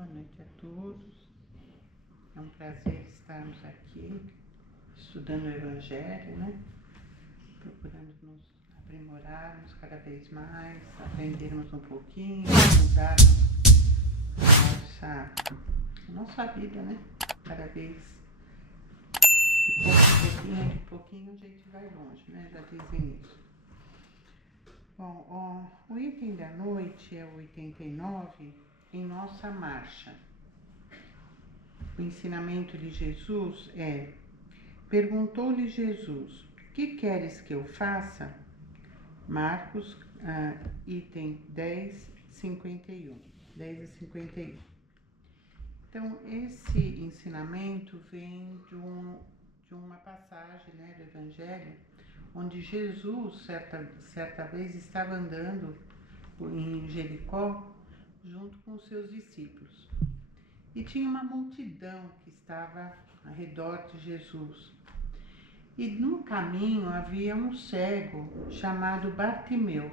Boa noite a todos. É um prazer estarmos aqui estudando o Evangelho, né? Procurando nos aprimorarmos cada vez mais, aprendermos um pouquinho, mudarmos a nossa vida, né? Cada vez de pouquinho a gente vai longe, né? Já dizem isso. Bom, o item da noite é o 89 em nossa marcha. O ensinamento de Jesus é: perguntou-lhe Jesus, que queres que eu faça? Marcos, item 10:51. Então, esse ensinamento vem de uma passagem, né, do Evangelho, onde Jesus, certa vez, estava andando em Jericó junto com os seus discípulos. E tinha uma multidão que estava ao redor de Jesus. E no caminho havia um cego chamado Bartimeu.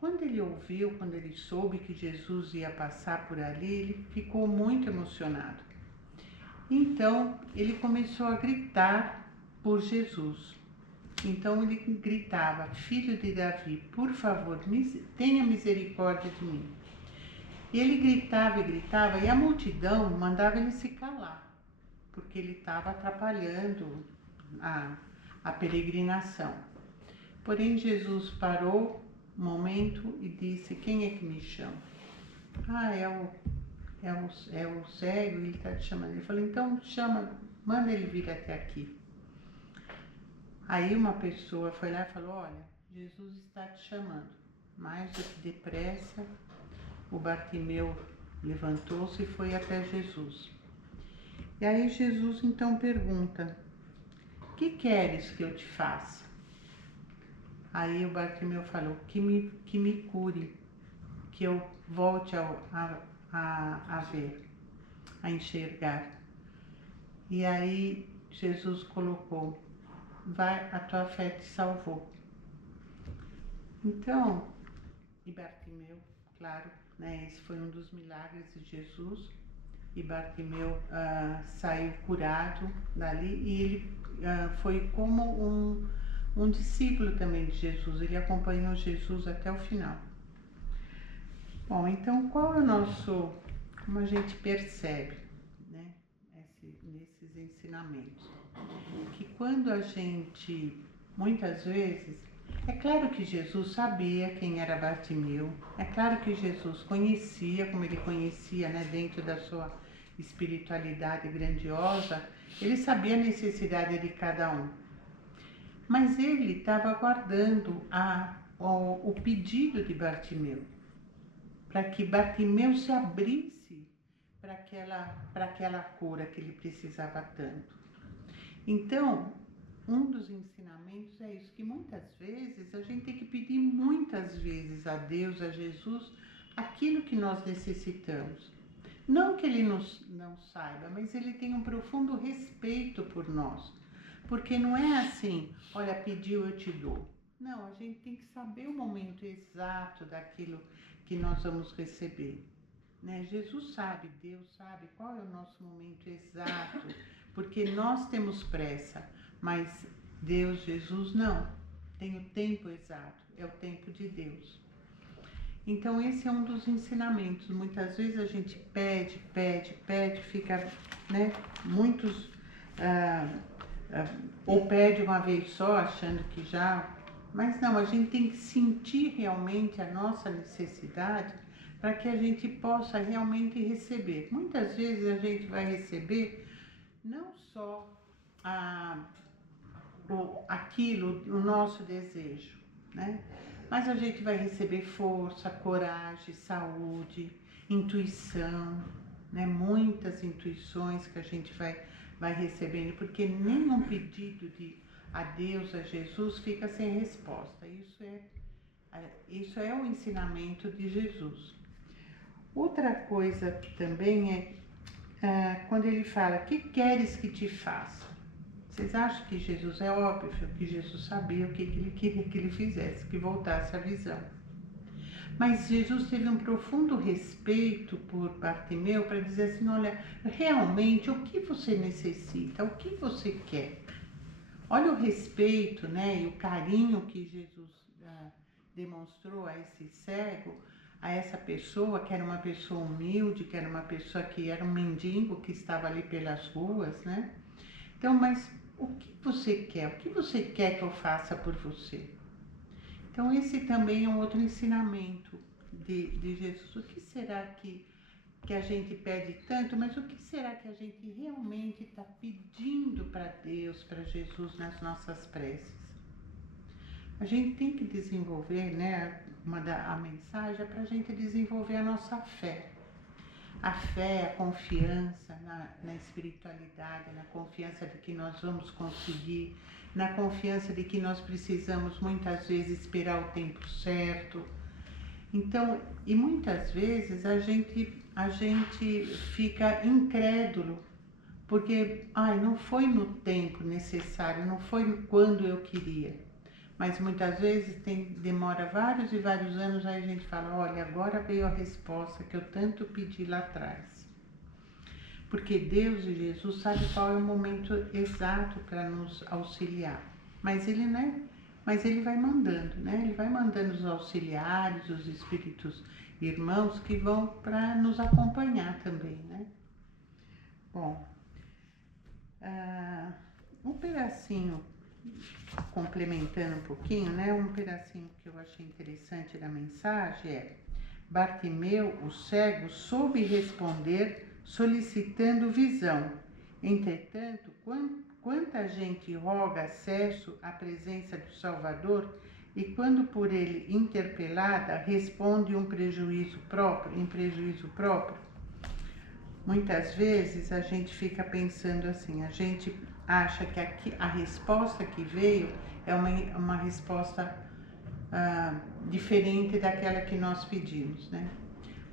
Quando ele soube que Jesus ia passar por ali, ele ficou muito emocionado. Então, ele começou a gritar por Jesus. Então, ele gritava: Filho de Davi, por favor, tenha misericórdia de mim. E ele gritava e a multidão mandava ele se calar, porque ele estava atrapalhando a peregrinação. Porém, Jesus parou um momento e disse: quem é que me chama? É o cego, ele está te chamando. Ele falou: então chama, manda ele vir até aqui. Aí uma pessoa foi lá e falou: olha, Jesus está te chamando. Mais do que depressa, o Bartimeu levantou-se e foi até Jesus. E aí Jesus então pergunta: que queres que eu te faça? Aí o Bartimeu falou: que me cure, que eu volte a ver, a enxergar. E aí Jesus colocou: vai, a tua fé te salvou. Então, e Bartimeu, claro, né, esse foi um dos milagres de Jesus, e Bartimeu saiu curado dali, e ele foi como um discípulo também de Jesus, ele acompanhou Jesus até o final. Bom, então qual é o nosso, como a gente percebe, né, nesses ensinamentos? Que quando a gente, muitas vezes, é claro que Jesus sabia quem era Bartimeu, é claro que Jesus conhecia, como ele conhecia, né, dentro da sua espiritualidade grandiosa, ele sabia a necessidade de cada um. Mas ele estava aguardando o pedido de Bartimeu, para que Bartimeu se abrisse para aquela cura que ele precisava tanto. Então, um dos ensinamentos é isso, que muitas vezes a gente tem que pedir muitas vezes a Deus, a Jesus, aquilo que nós necessitamos. Não que ele não saiba, mas ele tem um profundo respeito por nós. Porque não é assim: olha, pediu, eu te dou. Não, a gente tem que saber o momento exato daquilo que nós vamos receber. Né? Jesus sabe, Deus sabe qual é o nosso momento exato, porque nós temos pressa, mas Deus, Jesus, não. Tem o tempo exato, é o tempo de Deus. Então esse é um dos ensinamentos. Muitas vezes a gente pede, fica, né, muitos... ou pede uma vez só, achando que já... Mas não, a gente tem que sentir realmente a nossa necessidade para que a gente possa realmente receber. Muitas vezes a gente vai receber não só o nosso desejo, né? Mas a gente vai receber força, coragem, saúde, intuição, né? Muitas intuições que a gente vai recebendo, porque nenhum pedido a Deus, a Jesus, fica sem resposta. Isso é o ensinamento de Jesus. Outra coisa também é quando ele fala: que queres que te faça? Vocês acham que Jesus, é óbvio que Jesus sabia o que ele queria que ele fizesse, que voltasse à visão. Mas Jesus teve um profundo respeito por Bartimeu para dizer assim, olha, realmente o que você necessita, o que você quer? Olha o respeito, né, e o carinho que Jesus demonstrou a esse cego, a essa pessoa que era uma pessoa humilde, que era uma pessoa que era um mendigo que estava ali pelas ruas, né? Então, mas o que você quer? O que você quer que eu faça por você? Então, esse também é um outro ensinamento de Jesus. O que será que a gente pede tanto, mas o que será que a gente realmente está pedindo para Deus, para Jesus nas nossas preces? A gente tem que desenvolver, né? A mensagem é para a gente desenvolver a nossa fé. A fé, a confiança na espiritualidade, na confiança de que nós vamos conseguir, na confiança de que nós precisamos muitas vezes esperar o tempo certo. Então, e muitas vezes a gente fica incrédulo, porque não foi no tempo necessário, não foi quando eu queria. Mas muitas vezes demora vários e vários anos, aí a gente fala, olha, agora veio a resposta que eu tanto pedi lá atrás. Porque Deus e Jesus sabem qual é o momento exato para nos auxiliar. Mas ele vai mandando, né? Ele vai mandando os auxiliares, os espíritos irmãos que vão para nos acompanhar também, né? Bom, um pedacinho, complementando um pouquinho, né? Um pedacinho que eu achei interessante da mensagem é: Bartimeu, o cego, soube responder solicitando visão. Entretanto, quanta gente roga acesso à presença do Salvador e quando por ele interpelada responde em prejuízo próprio. Muitas vezes a gente fica pensando assim, a gente acha que a resposta que veio é uma resposta diferente daquela que nós pedimos, né?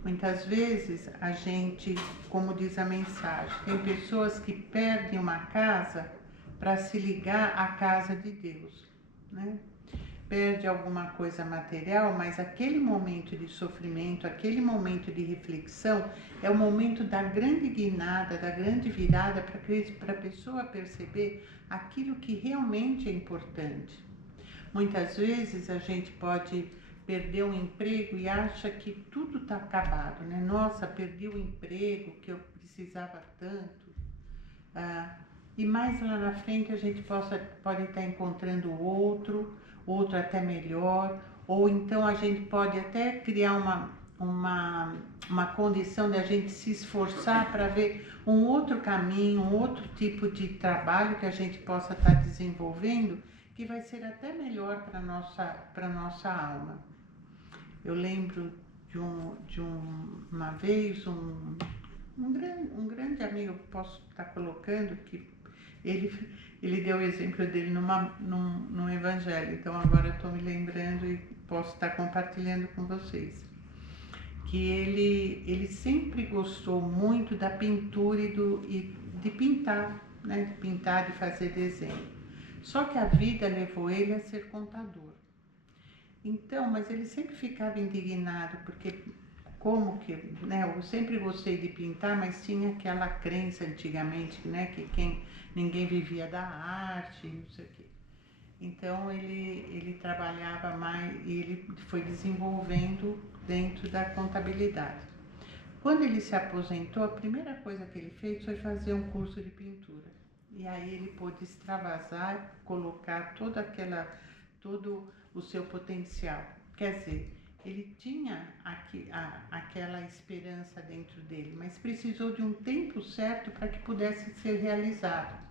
Muitas vezes a gente, como diz a mensagem, tem pessoas que perdem uma casa para se ligar à casa de Deus, né? Perde alguma coisa material, mas aquele momento de sofrimento, aquele momento de reflexão é o momento da grande guinada, da grande virada para a pessoa perceber aquilo que realmente é importante. Muitas vezes a gente pode perder um emprego e acha que tudo está acabado, né? Nossa, perdi o emprego que eu precisava tanto. E mais lá na frente a gente pode estar encontrando outro até melhor, ou então a gente pode até criar uma condição de a gente se esforçar para ver um outro caminho, um outro tipo de trabalho que a gente possa estar desenvolvendo, que vai ser até melhor para nossa alma. Eu lembro de uma vez um grande amigo, posso estar colocando, que ele deu o exemplo dele num evangelho, então agora estou me lembrando e posso estar compartilhando com vocês. Que ele sempre gostou muito da pintura e de pintar, né? De pintar e fazer desenho. Só que a vida levou ele a ser contador. Então, mas ele sempre ficava indignado, porque né, eu sempre gostei de pintar, mas tinha aquela crença antigamente, né, que ninguém vivia da arte, não sei o quê. Então ele trabalhava mais e ele foi desenvolvendo dentro da contabilidade. Quando ele se aposentou, a primeira coisa que ele fez foi fazer um curso de pintura. E aí ele pôde extravasar, colocar todo o seu potencial. Quer dizer, ele tinha aquela esperança dentro dele, mas precisou de um tempo certo para que pudesse ser realizado.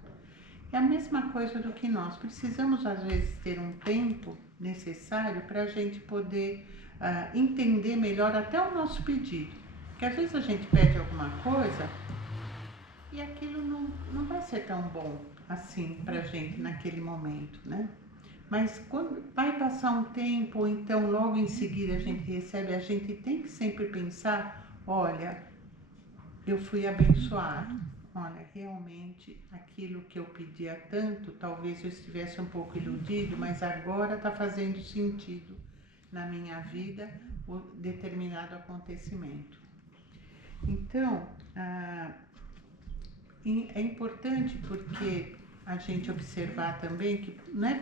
É a mesma coisa do que nós. Precisamos, às vezes, ter um tempo necessário para a gente poder entender melhor até o nosso pedido. Porque às vezes a gente pede alguma coisa e aquilo não vai ser tão bom assim para a gente naquele momento, né? Mas quando vai passar um tempo, ou então logo em seguida a gente recebe, a gente tem que sempre pensar, olha, eu fui abençoado. Olha, realmente aquilo que eu pedia tanto, talvez eu estivesse um pouco iludido, mas agora está fazendo sentido na minha vida o determinado acontecimento. Então, é importante porque a gente observar também que não é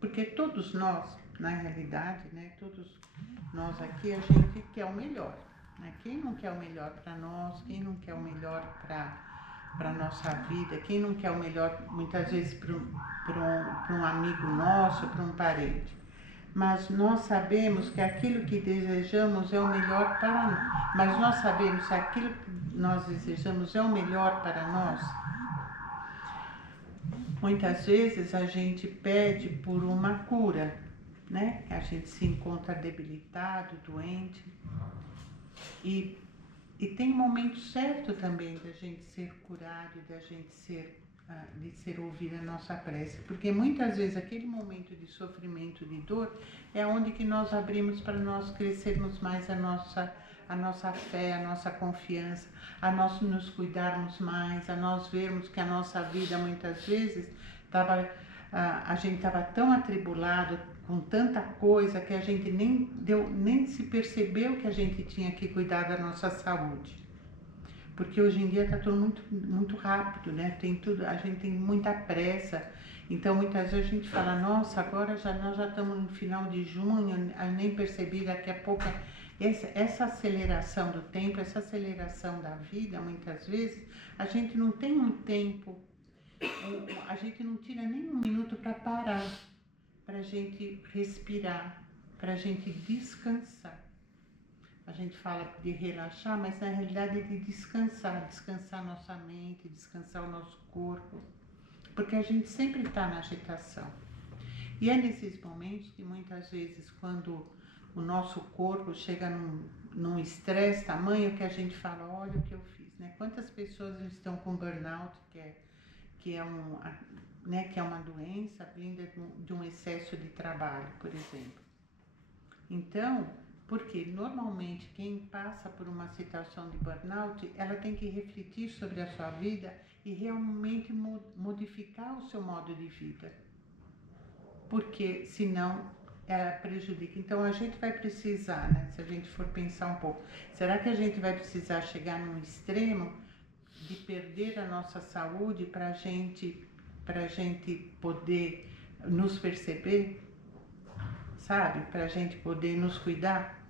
porque todos nós, na realidade, né, todos nós aqui, a gente quer o melhor, né? Quem não quer o melhor para nós, quem não quer o melhor para a nossa vida, quem não quer o melhor muitas vezes para um amigo nosso, para um parente. Mas nós sabemos que aquilo que desejamos é o melhor para nós. Mas nós sabemos se aquilo que nós desejamos é o melhor para nós. Muitas vezes a gente pede por uma cura, né? A gente se encontra debilitado, doente. E tem um momento certo também da gente ser curado, da gente ser ouvir a nossa prece, porque muitas vezes aquele momento de sofrimento, de dor, é onde que nós abrimos para nós crescermos mais a nossa fé, a nossa confiança, a nós nos cuidarmos mais, a nós vermos que a nossa vida muitas vezes a gente estava tão atribulado com tanta coisa que a gente nem se percebeu que a gente tinha que cuidar da nossa saúde. Porque hoje em dia está tudo muito rápido, né? A gente tem muita pressa. Então muitas vezes a gente fala, nossa, agora nós já estamos no final de junho, eu nem percebi, daqui a pouco. Essa aceleração do tempo, essa aceleração da vida, muitas vezes, a gente não tem um tempo, a gente não tira nem um minuto para parar, para a gente respirar, para a gente descansar. A gente fala de relaxar, mas na realidade é de descansar nossa mente, descansar o nosso corpo, porque a gente sempre está na agitação. E é nesses momentos que muitas vezes, quando o nosso corpo chega num estresse tamanho, que a gente fala, olha o que eu fiz, né? Quantas pessoas estão com burnout, que é uma doença vinda de um excesso de trabalho, por exemplo. Então, porque normalmente quem passa por uma situação de burnout, ela tem que refletir sobre a sua vida e realmente modificar o seu modo de vida, porque senão ela prejudica. Então a gente vai precisar, né, se a gente for pensar um pouco, será que a gente vai precisar chegar num extremo de perder a nossa saúde para a gente poder nos perceber, sabe? Para a gente poder nos cuidar?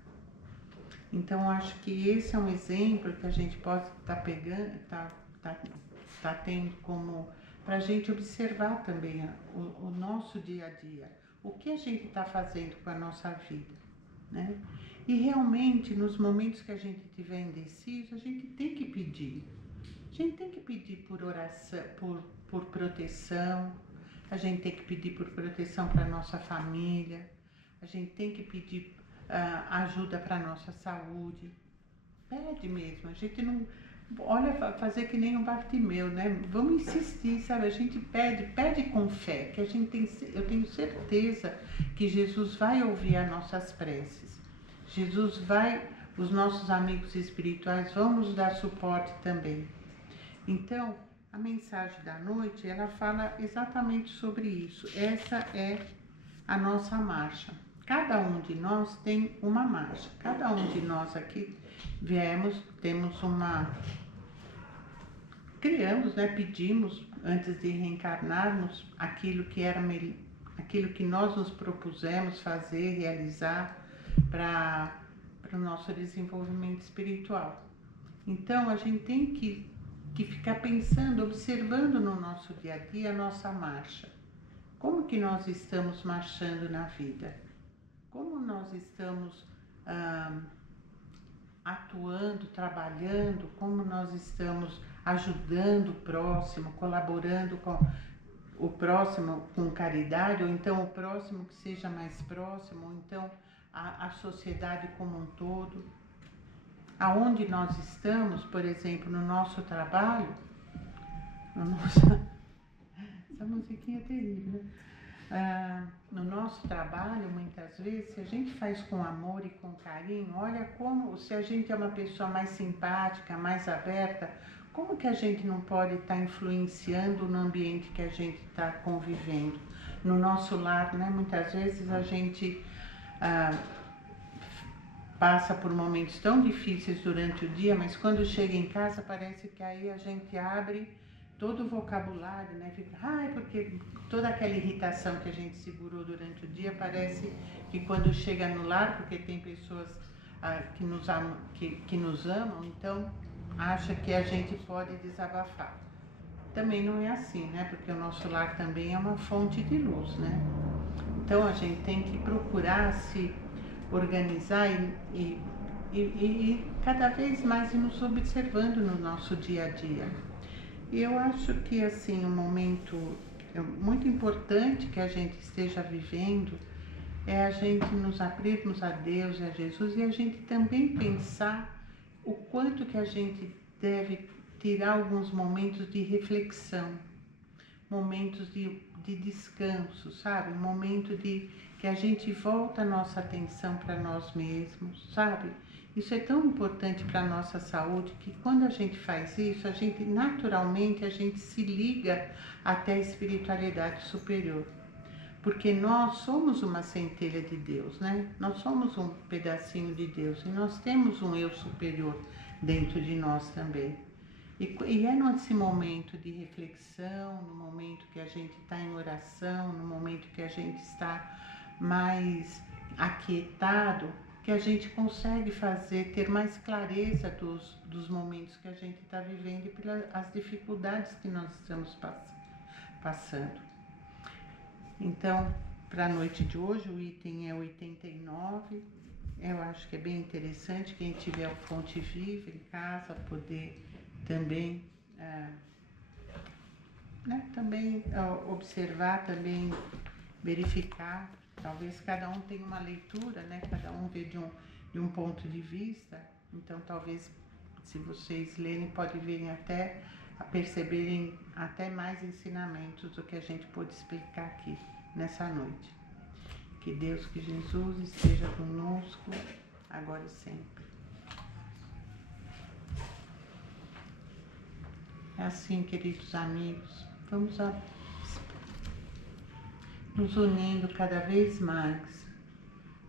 Então, acho que esse é um exemplo que a gente pode estar pegando, tá tendo como para a gente observar também o nosso dia a dia, o que a gente está fazendo com a nossa vida, né? E realmente, nos momentos que a gente estiver indeciso, a gente tem que pedir. A gente tem que pedir por oração, por proteção, a gente tem que pedir por proteção para a nossa família, a gente tem que pedir ajuda para a nossa saúde. Pede mesmo, a gente não... Olha, fazer que nem o Bartimeu, né? Vamos insistir, sabe? A gente pede com fé, que eu tenho certeza que Jesus vai ouvir as nossas preces. Os nossos amigos espirituais vão nos dar suporte também. Então, a mensagem da noite, ela fala exatamente sobre isso. Essa é a nossa marcha. Cada um de nós tem uma marcha. Cada um de nós aqui criamos, né, pedimos antes de reencarnarmos aquilo que nós nos propusemos fazer, realizar para o nosso desenvolvimento espiritual. Então a gente tem que ficar pensando, observando no nosso dia a dia a nossa marcha. Como que nós estamos marchando na vida? Como nós estamos atuando, trabalhando, como nós estamos ajudando o próximo, colaborando com o próximo com caridade, ou então o próximo que seja mais próximo, ou então a sociedade como um todo. Aonde nós estamos, por exemplo, no nosso trabalho, essa musiquinha é terrível, né? No nosso trabalho, muitas vezes, se a gente faz com amor e com carinho, olha como, se a gente é uma pessoa mais simpática, mais aberta, como que a gente não pode estar influenciando no ambiente que a gente está convivendo? No nosso lar, né? Muitas vezes a gente passa por momentos tão difíceis durante o dia, mas quando chega em casa parece que aí a gente abre todo o vocabulário, né? Fica, porque toda aquela irritação que a gente segurou durante o dia parece que quando chega no lar, porque tem pessoas que nos amam, então acha que a gente pode desabafar. Também não é assim, né? Porque o nosso lar também é uma fonte de luz, né? Então a gente tem que procurar se organizar e cada vez mais ir nos observando no nosso dia a dia. E eu acho que assim, um momento muito importante que a gente esteja vivendo é a gente nos abrirmos a Deus e a Jesus e a gente também pensar o quanto que a gente deve tirar alguns momentos de reflexão, momentos de descanso, sabe? Um momento que a gente volta a nossa atenção para nós mesmos, sabe? Isso é tão importante para a nossa saúde que quando a gente faz isso, a gente naturalmente se liga até a espiritualidade superior. Porque nós somos uma centelha de Deus, né? Nós somos um pedacinho de Deus e nós temos um eu superior dentro de nós também. E é nesse momento de reflexão, no momento que a gente está em oração, no momento que a gente está mais aquietado, que a gente consegue ter mais clareza dos momentos que a gente está vivendo e pelas dificuldades que nós estamos passando. Então, para a noite de hoje, o item é 89. Eu acho que é bem interessante quem tiver o Fonte Viva em casa poder também, observar, também verificar. Talvez cada um tenha uma leitura, né? Cada um vê de um ponto de vista. Então, talvez, se vocês lerem, podem vir até a perceberem até mais ensinamentos do que a gente pôde explicar aqui nessa noite. Que Deus, que Jesus esteja conosco, agora e sempre. É assim, queridos amigos, vamos nos unindo cada vez mais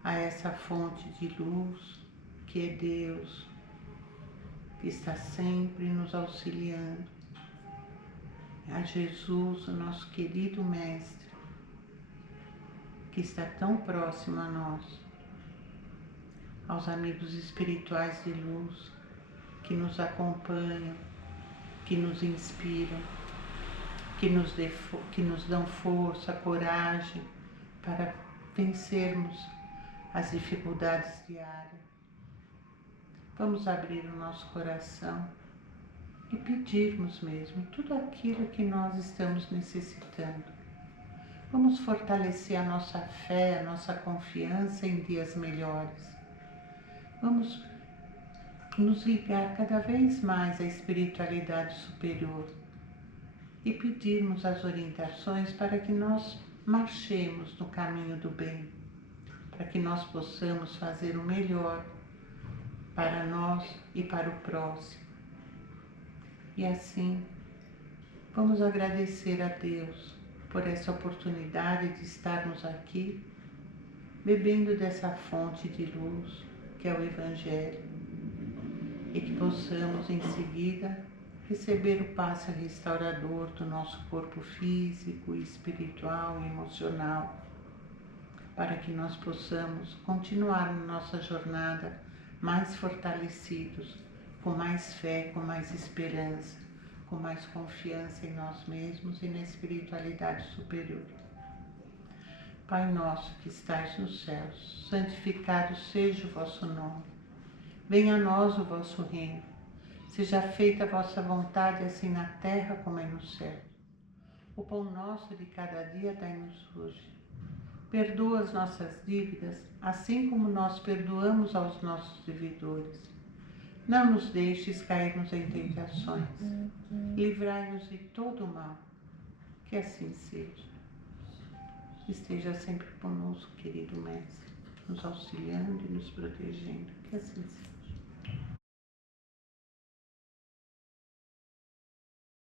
a essa fonte de luz que é Deus, que está sempre nos auxiliando, a Jesus, o nosso querido Mestre, que está tão próximo a nós, aos amigos espirituais de luz que nos acompanham, que nos inspiram, que nos dão força, coragem para vencermos as dificuldades diárias. Vamos abrir o nosso coração e pedirmos mesmo tudo aquilo que nós estamos necessitando. Vamos fortalecer a nossa fé, a nossa confiança em dias melhores. Vamos nos ligar cada vez mais à espiritualidade superior e pedirmos as orientações para que nós marchemos no caminho do bem, para que nós possamos fazer o melhor para nós e para o próximo. E assim, vamos agradecer a Deus por essa oportunidade de estarmos aqui, bebendo dessa fonte de luz que é o Evangelho, e que possamos em seguida receber o passe restaurador do nosso corpo físico, espiritual e emocional, para que nós possamos continuar na nossa jornada mais fortalecidos, com mais fé, com mais esperança, com mais confiança em nós mesmos e na espiritualidade superior. Pai nosso que estais nos céus, santificado seja o vosso nome. Venha a nós o vosso reino. Seja feita a vossa vontade, assim na terra como é no céu. O pão nosso de cada dia dai-nos hoje. Perdoa as nossas dívidas, assim como nós perdoamos aos nossos devedores. Não nos deixes cairmos em tentações. Livrai-nos de todo o mal. Que assim seja. Esteja sempre conosco, querido Mestre, nos auxiliando e nos protegendo. Que assim seja.